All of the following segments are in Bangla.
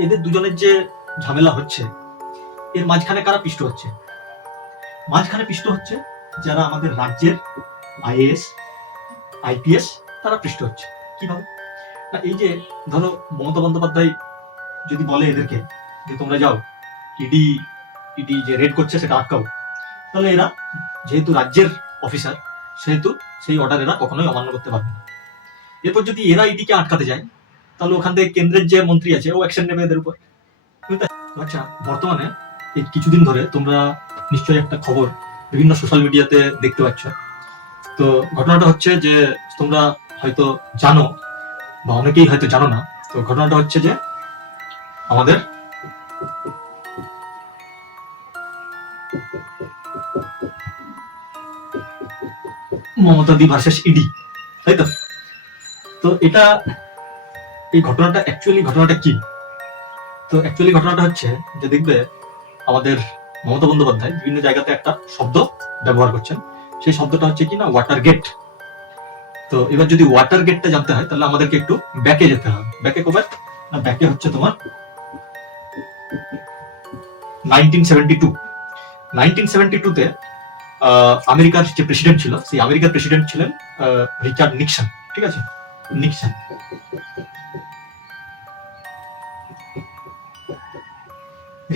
এদের দুজনের যে ঝামেলা হচ্ছে, এর মাঝখানে কারা পিষ্ট হচ্ছে? মাঝখানে পিষ্ট হচ্ছে যারা আমাদের রাজ্যের আইএএস, আইপিএস, তারা পৃষ্ঠ হচ্ছে। কীভাবে? না, এই যে ধরো মমতা বন্দ্যোপাধ্যায় যদি বলে এদেরকে যে তোমরা যাও, ইডি ইডি যে রেড করছে সেটা আটকাও, তাহলে এরা যেহেতু রাজ্যের অফিসার, সেহেতু সেই অর্ডার এরা কখনোই অমান্য করতে পারবে না। এরপর যদি এরা ইডিকে আটকাতে যায় তাহলে ওখান থেকে কেন্দ্রের যে মন্ত্রী আছে, ও অ্যাকশন নেবে এদের উপর। আচ্ছা বর্তমানে এই কিছুদিন ধরে তোমরা নিশ্চয়ই একটা খবর বিভিন্ন সোশ্যাল মিডিয়াতে দেখতে পাচ্ছ। তো ঘটনাটা হচ্ছে যে, তোমরা হয়তো জানো, বা অনেকেই হয়তো জানো না, তো ঘটনাটা হচ্ছে যে, আমাদের মমতা দি ভার্সেস ইডি, তাই তো? তো এটা এই ঘটনাটা অ্যাকচুয়ালি ঘটনাটা কি? তো অ্যাকচুয়ালি ঘটনাটা হচ্ছে যে দেখবে আমাদের মমতা বন্দ্যোপাধ্যায় বিভিন্ন জায়গাতে একটা শব্দ ব্যবহার করছেন। সেই শব্দটা হচ্ছে কি না? ওয়াটার গেট তো এবার যদি ওয়াটার গেটটা জানতে হয়, তাহলে আমাদেরকে একটু ব্যাকে যেতে হবে। ব্যাকে কবে? না ব্যাকে হচ্ছে তোমার nineteen seventy two nineteen seventy টুতে আমেরিকার যে প্রেসিডেন্ট ছিল, সেই আমেরিকার প্রেসিডেন্ট ছিলেন রিচার্ড নিক্সন। ঠিক আছে? নিক্সন।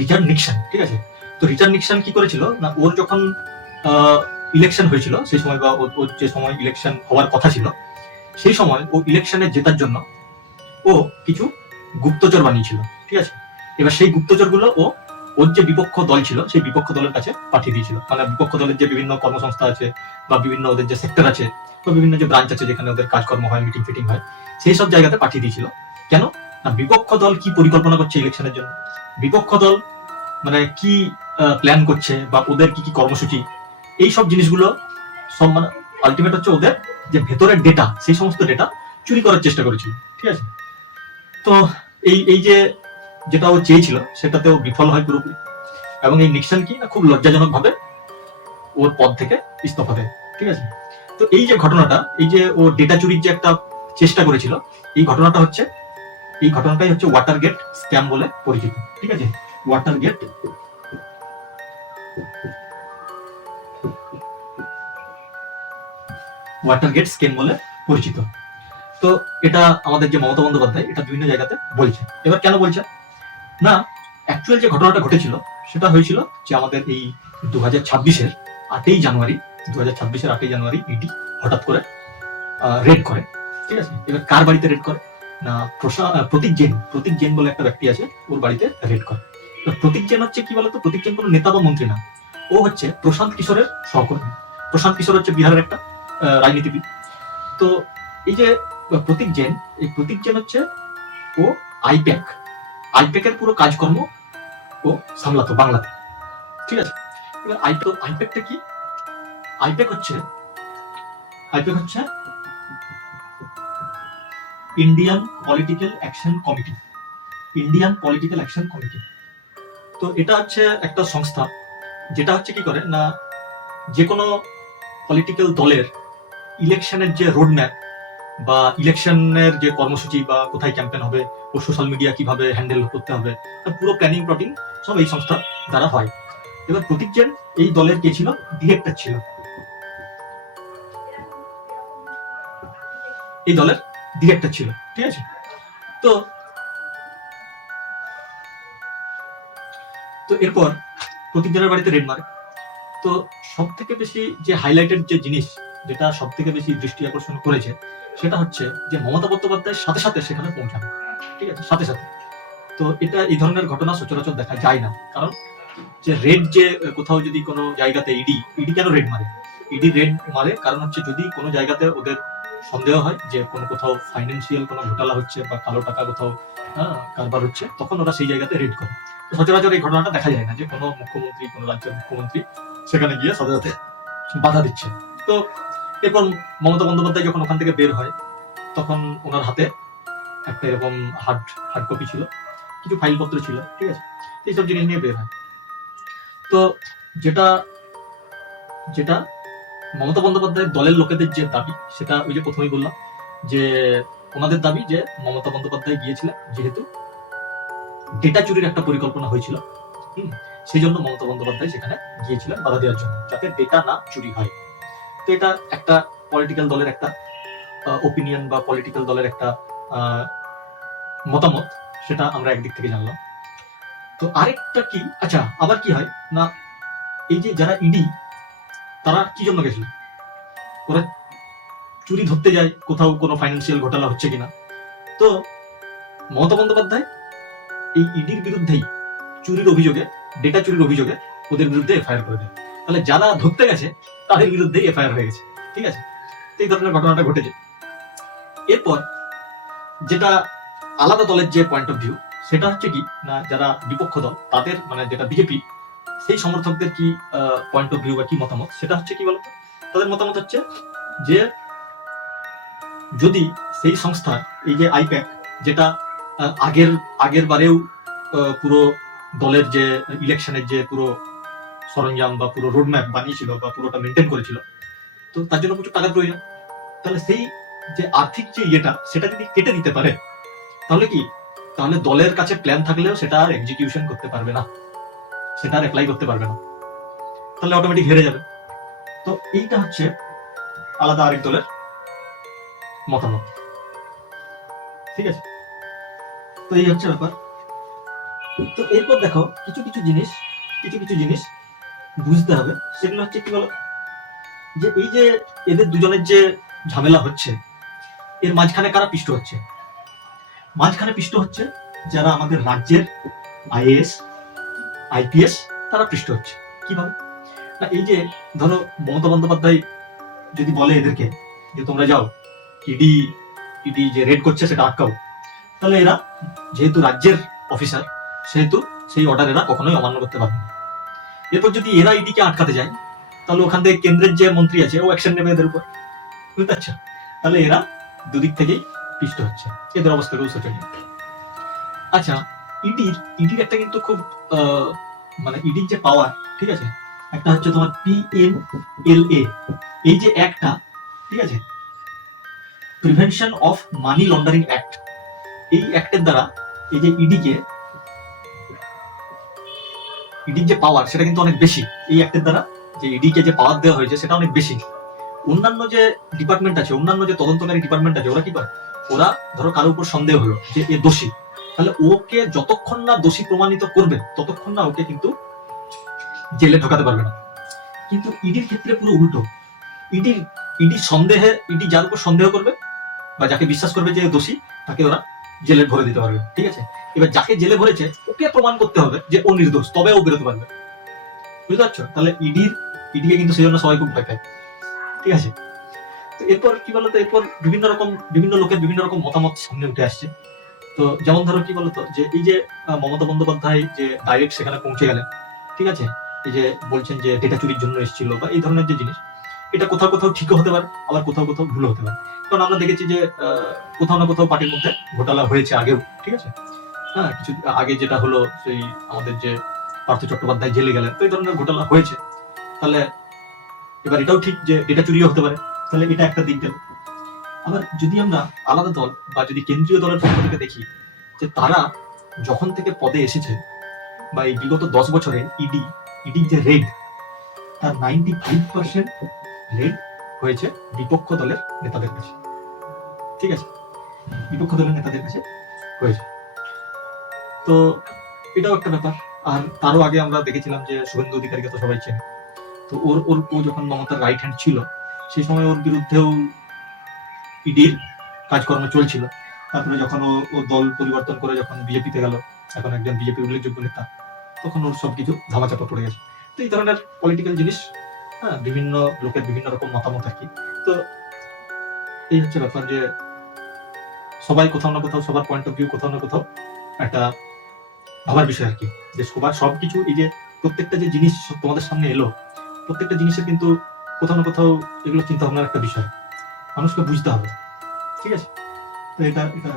রিচার্ড নিক্সন ঠিক আছে? তো রিচার্ড নিক্সন কি করেছিল? না, ওর যখন ইলেকশন হয়েছিল, সেই সময় বা ওর যে সময় ইলেকশন হওয়ার কথা ছিল, সেই সময় ও ইলেকশনে জেতার জন্য ও কিছু গুপ্তচর বানিয়েছিল, ঠিক আছে? এবার সেই গুপ্তচরগুলো ও, ওর যে বিপক্ষ দল ছিল, সেই বিপক্ষ দলের কাছে পাঠিয়ে দিয়েছিল। মানে বিপক্ষ দলের যে বিভিন্ন কর্মসংস্থা আছে বা বিভিন্ন ওদের যে সেক্টর আছে বা বিভিন্ন যে ব্রাঞ্চ আছে যেখানে ওদের কাজকর্ম হয় মিটিং ফিটিং হয়, সেই সব জায়গাতে পাঠিয়ে দিয়েছিল। কেন? না বিপক্ষ দল কি পরিকল্পনা করছে ইলেকশনের জন্য? বিপক্ষ দল মানে কি প্ল্যান করছে বা ওদের কি কি কর্মসূচি? এই সব জিনিসগুলো সব মানে আলটিমেট হচ্ছে ওদের যে ভেতরের ডেটা সেই সমস্ত ডেটা চুরি করার চেষ্টা করেছিল, ঠিক আছে? তো এই এই যে যেটা ও চেয়েছিল সেটাতে ও বিফল হয় পুরোপুরি। এবং এই নিক্সন কি খুব লজ্জাজনক ভাবে ওর পদ থেকে ইস্তফা দেয়, ঠিক আছে? তো এই যে ঘটনাটা, এই যে ও ডেটা চুরির যে একটা চেষ্টা করেছিল, এই ঘটনাটা হচ্ছে এই ঘটনাটাই হচ্ছে ওয়াটার গেট স্ক্যাম বলে পরিচিত, ঠিক আছে? Watergate Watergate scam বলে পরিচিত। তো এটা আমাদের যে মমতা বন্দ্যোপাধ্যায়, এটা বিভিন্ন জায়গাতে বলছে। এবার কেন বলছে? না অ্যাকচুয়াল যে ঘটনাটা ঘটেছিল, সেটা হয়েছিল যে আমাদের এই দু হাজার ছাব্বিশের আটই জানুয়ারি দু হাজার ছাব্বিশের আটই জানুয়ারি, ইডি হঠাৎ করে রেড করে, ঠিক আছে? এবার কার বাড়িতে রেড করে? না, প্রসা- প্রতীক জেন। প্রতীক জেন বলে একটা ব্যক্তি আছে, ওর বাড়িতে রেড করে তো হচ্ছে কি বলতো? প্রতীক কোনো নেতা বা মন্ত্রী না। ও হচ্ছে প্রশান্ত কিশোরের সহকর্মী। প্রশান্ত কিশোর হচ্ছে বিহারের একটা রাজনীতিবিদ। তো এই যে প্রতীক জেন, এই প্রতীক জেন হচ্ছে ও আইপ্যাক। আইপ্যাকের পুরো কাজকর্ম ও সামলাতো বাংলাতে। ঠিক আছে? এবার আইপ্যাক আইপ্যাকটা কি? আইপ্যাক হচ্ছে আইপ্যাক হচ্ছে Indian political action committee Indian political action committee তো এটা হচ্ছে একটা সংস্থা, যেটা হচ্ছে কি করে না যে কোনো পলিটিক্যাল দলের ইলেকশনের যে রোড ম্যাপ বা ইলেকশনের যে কর্মসূচি বা কোথায় ক্যাম্পেন হবে, ও সোশ্যাল মিডিয়া কীভাবে হ্যান্ডেল করতে হবে পুরো প্ল্যানিং প্লটিং সব এই সংস্থা দ্বারা হয়। এবার প্রতীক জেন এই দলের কে ছিল? ডিরেক্টর ছিল। এই দলের ডিরেক্টর ছিল, ঠিক আছে? তো তো এরপর প্রতীক জনের বাড়িতে রেড মারে তো সব থেকে বেশি যে হাইলাইটেড যে জিনিস যেটা সব থেকে বেশি দৃষ্টি আকর্ষণ করেছে, সেটা হচ্ছে যে মমতা বন্দ্যোপাধ্যায়ের সাথে সাথে সেখানে পৌঁছানো, ঠিক আছে? সাথে সাথে। তো এটা এই ধরনের ঘটনা সচরাচর দেখা যায় না। কারণ যে রেড যে কোথাও যদি কোনো জায়গাতে ইডি ইডি কেন রেড মারে? ইডি রেড মারে কারণ হচ্ছে যদি কোনো জায়গাতে ওদের সন্দেহ হয় যে কোনো কোথাও ফাইন্যান্সিয়াল কোনো ঘোটালা হচ্ছে বা কালো টাকা কোথাও হ্যাঁ, কারবার হচ্ছে তখন ওরা সেই জায়গাতে রেড করে। তো সচরাচর এই ঘটনাটা দেখা যায় না যে কোনো মুখ্যমন্ত্রী কোনো রাজ্যের মুখ্যমন্ত্রী সেখানে গিয়ে সাথে বাধা দিচ্ছে। তো এরপর মমতা বন্দ্যোপাধ্যায় যখন ওখান থেকে বের হয় তখন ওনার হাতে একটা এরকম হার্ড হার্ড কপি ছিল কিছু ফাইলপত্র ছিল ঠিক আছে? এইসব জিনিস নিয়ে বের হয়। তো যেটা যেটা মমতা বন্দ্যোপাধ্যায়ের দলের লোকেদের যে দাবি সেটা ওই যে প্রথমেই বললাম যে ওনাদের দাবি যে মমতা বন্দ্যোপাধ্যায় গিয়েছিলেন যেহেতু ডেটা চুরির একটা পরিকল্পনা হয়েছিল হুম, সেই জন্য মমতা বন্দ্যোপাধ্যায় সেখানে গিয়েছিলেন বাধা দেওয়ার জন্য যাতে ডেটা না চুরি হয়। তো এটা একটা পলিটিক্যাল দলের একটা ওপিনিয়ন বা পলিটিক্যাল দলের একটা মতামত সেটা আমরা একদিক থেকে জানলাম। তো আরেকটা কি আচ্ছা আবার কি হয়? না এই যে যারা ইডি তারা কি জন্য গেছিল? ওরা চুরি ধরতে যায়, কোথাও কোনো ফাইন্যান্সিয়াল ঘোটালা হচ্ছে কিনা? তো মমতা বন্দ্যোপাধ্যায় এই ইডির বিরুদ্ধেই চুরির অভিযোগে ডেটা চুরির অভিযোগে ওদের বিরুদ্ধে এফআইআর করে দেয়। তাহলে যারা ধরতে গেছে, তাদের বিরুদ্ধেই এফআইআর হয়ে গেছে। ঠিক আছে? এই ধরনের ঘটনাটা ঘটেছে এরপর যেটা আলাদা দলের যে পয়েন্ট অফ ভিউ সেটা হচ্ছে কি, না, যারা বিপক্ষ দল, তাদের মানে যেটা বিজেপি সেই সমর্থকদের কি পয়েন্ট অফ ভিউ বা কি মতামত? সেটা হচ্ছে কি বলতো? তাদের মতামত হচ্ছে যে, যদি সেই সংস্থা, এই যে আইপ্যাক, যেটা আগের আগের বারেও পুরো দলের যে ইলেকশনের যে পুরো সরঞ্জাম বা পুরো রোডম্যাপ বানিয়েছিল বা পুরোটা মেনটেন করেছিল, তো তার জন্য প্রচুর টাকার প্রয়োজন। তাহলে সেই যে আর্থিক যে ইয়েটা, সেটা যদি কেটে দিতে পারে, তাহলে কি? তাহলে দলের কাছে প্ল্যান থাকলেও সেটা আর এক্সিকিউশন করতে পারবে না। সেটা আর অ্যাপ্লাই করতে পারবে না। তাহলে অটোমেটিক হেরে যাবে। তো এইটা হচ্ছে আলাদা আরেক দলের মতামত। ঠিক আছে? তো এই হচ্ছে ব্যাপার। তো এরপর দেখো, কিছু কিছু জিনিস, কিছু কিছু জিনিস বুঝতে হবে। সেগুলো হচ্ছে কি বলো? যে এই যে এদের দুজনের যে ঝামেলা হচ্ছে, এর মাঝখানে কারা পিষ্ট হচ্ছে? মাঝখানে পিষ্ট হচ্ছে যারা আমাদের রাজ্যের আইএএস আইপিএস তারা পৃষ্ঠ হচ্ছে। কীভাবে? না, এই যে ধরো মমতা বন্দ্যোপাধ্যায় যদি বলে এদেরকে যে তোমরা যাও ইডি ইডি যে রেড করছে সেটা আটকাও। তাহলে এরা যেহেতু রাজ্যের অফিসার সেহেতু সেই অর্ডার এরা কখনোই অমান্য করতে পারবে এরপর যদি এরা ইডিকে আটকাতে যায়, তাহলে ওখান থেকে কেন্দ্রের যে মন্ত্রী আছে, ও অ্যাকশন নেবে এদের উপর। বুঝতে পারছ? তাহলে এরা দুদিক থেকেই পিষ্ট হচ্ছে। এদের অবস্থা খুব শোচনীয় আচ্ছা ইডির ইডির একটা কিন্তু খুব মানে ইডির যে পাওয়ার ঠিক আছে? একটা হচ্ছে তোমার পিএম এল এ এই যে অ্যাক্টটা ঠিক আছে? Prevention of money laundering act এই অ্যাক্টের দ্বারা এই যে ইডিকে ইডির যে পাওয়ার সেটা কিন্তু অনেক বেশি। এই অ্যাক্টের দ্বারা যে ইডিকে যে পাওয়ার দেওয়া হয়েছে, সেটা অনেক বেশি। অন্যান্য যে ডিপার্টমেন্ট আছে, অন্যান্য যে তদন্তকারী ডিপার্টমেন্ট আছে, ওরা কি করে? ওরা ধরো কারোর উপর সন্দেহ হলো যে এ দোষী। তাহলে ওকে যতক্ষণ না দোষী প্রমাণিত করবে, ততক্ষণ না ওকে কিন্তু জেলে ঢোকাতে পারবে না। কিন্তু ইডির ক্ষেত্রে পুরো উল্টো। ইডির ইডি সন্দেহে, ইডি যার উপর সন্দেহ করবে বা যাকে বিশ্বাস করবে যে দোষী, তাকে ওরা জেলে ভরে দিতে পারবে, ঠিক আছে? এবার যাকে জেলে ভরেছে, ওকে প্রমাণ করতে হবে যে ও নির্দোষ, তবে ও বেরোতে পারবে। বুঝতে পারছ? তাহলে ইডির, ইডিকে কিন্তু সেই জন্য সবাই খুব ভয় পায়, ঠিক আছে? তো এরপর কি বলতো? এরপর বিভিন্ন রকম, বিভিন্ন লোকের বিভিন্ন রকম মতামত সামনে উঠে আসছে। তো যেমন ধরো কি বলতো, যে এই যে মমতা বন্দ্যোপাধ্যায় যে ডাইরেক্ট সেখানে পৌঁছে গেলেন, ঠিক আছে? এই যে বলছেন যে ডেটা চুরির জন্য এসেছিল বা এই ধরনের যে জিনিস, এটা কোথাও কোথাও ঠিকও হতে পারে, আবার কোথাও কোথাও ভুলও হতে পারে। কারণ আমরা দেখেছি যে কোথাও না কোথাও পার্টির মধ্যে ঘোটালা হয়েছে আগেও, ঠিক আছে? হ্যাঁ কিছু আগে যেটা হলো, সেই আমাদের যে পার্থ চট্টোপাধ্যায় জেলে গেলেন, তো এই ধরনের ঘোটালা হয়েছে। তাহলে এবার এটাও ঠিক যে ডেটা চুরিও হতে পারে। তাহলে এটা একটা দিক গেল। আবার যদি আমরা আলাদা দল বা যদি কেন্দ্রীয় দলের পক্ষ থেকে দেখি যে তারা যখন থেকে পদে এসেছে বা এই বিগত দশ বছরে ইডি ইডি যে রেড, তার নাইনটি ফাইভ পার্সেন্ট রেড হয়েছে বিপক্ষ দলের নেতাদের কাছে। ঠিক আছে? বিপক্ষ দলের নেতাদের কাছে হয়েছে। তো এটাও একটা ব্যাপার। আর তারও আগে আমরা দেখেছিলাম যে শুভেন্দু অধিকারীকে তো সবাই চেনে। তো ওর ওর, ও যখন মমতার রাইট হ্যান্ড ছিল, সেই সময় ওর বিরুদ্ধেও ইডির কাজকর্ম চলছিল। তারপরে যখন ও ও দল পরিবর্তন করে যখন বিজেপিতে গেল, এখন একজন বিজেপি উল্লেখযোগ্য নেতা, তখন ওর সবকিছু ধামাচাপা পড়ে গেছে। তো এই ধরনের পলিটিক্যাল জিনিস হ্যাঁ বিভিন্ন লোকের বিভিন্ন রকম মতামত আর কি। তো এই হচ্ছে ব্যাপার যে সবাই কোথাও না কোথাও, সবার পয়েন্ট অফ ভিউ কোথাও না কোথাও একটা ভাবার বিষয় আর কি। যে সবার সবকিছু এই যে প্রত্যেকটা যে জিনিস তোমাদের সামনে এলো, প্রত্যেকটা জিনিসের কিন্তু কোথাও না কোথাও এগুলো চিন্তা ভাবনার একটা বিষয়। মানুষকে বুঝতে হবে। ঠিক আছে? তো এটা এটা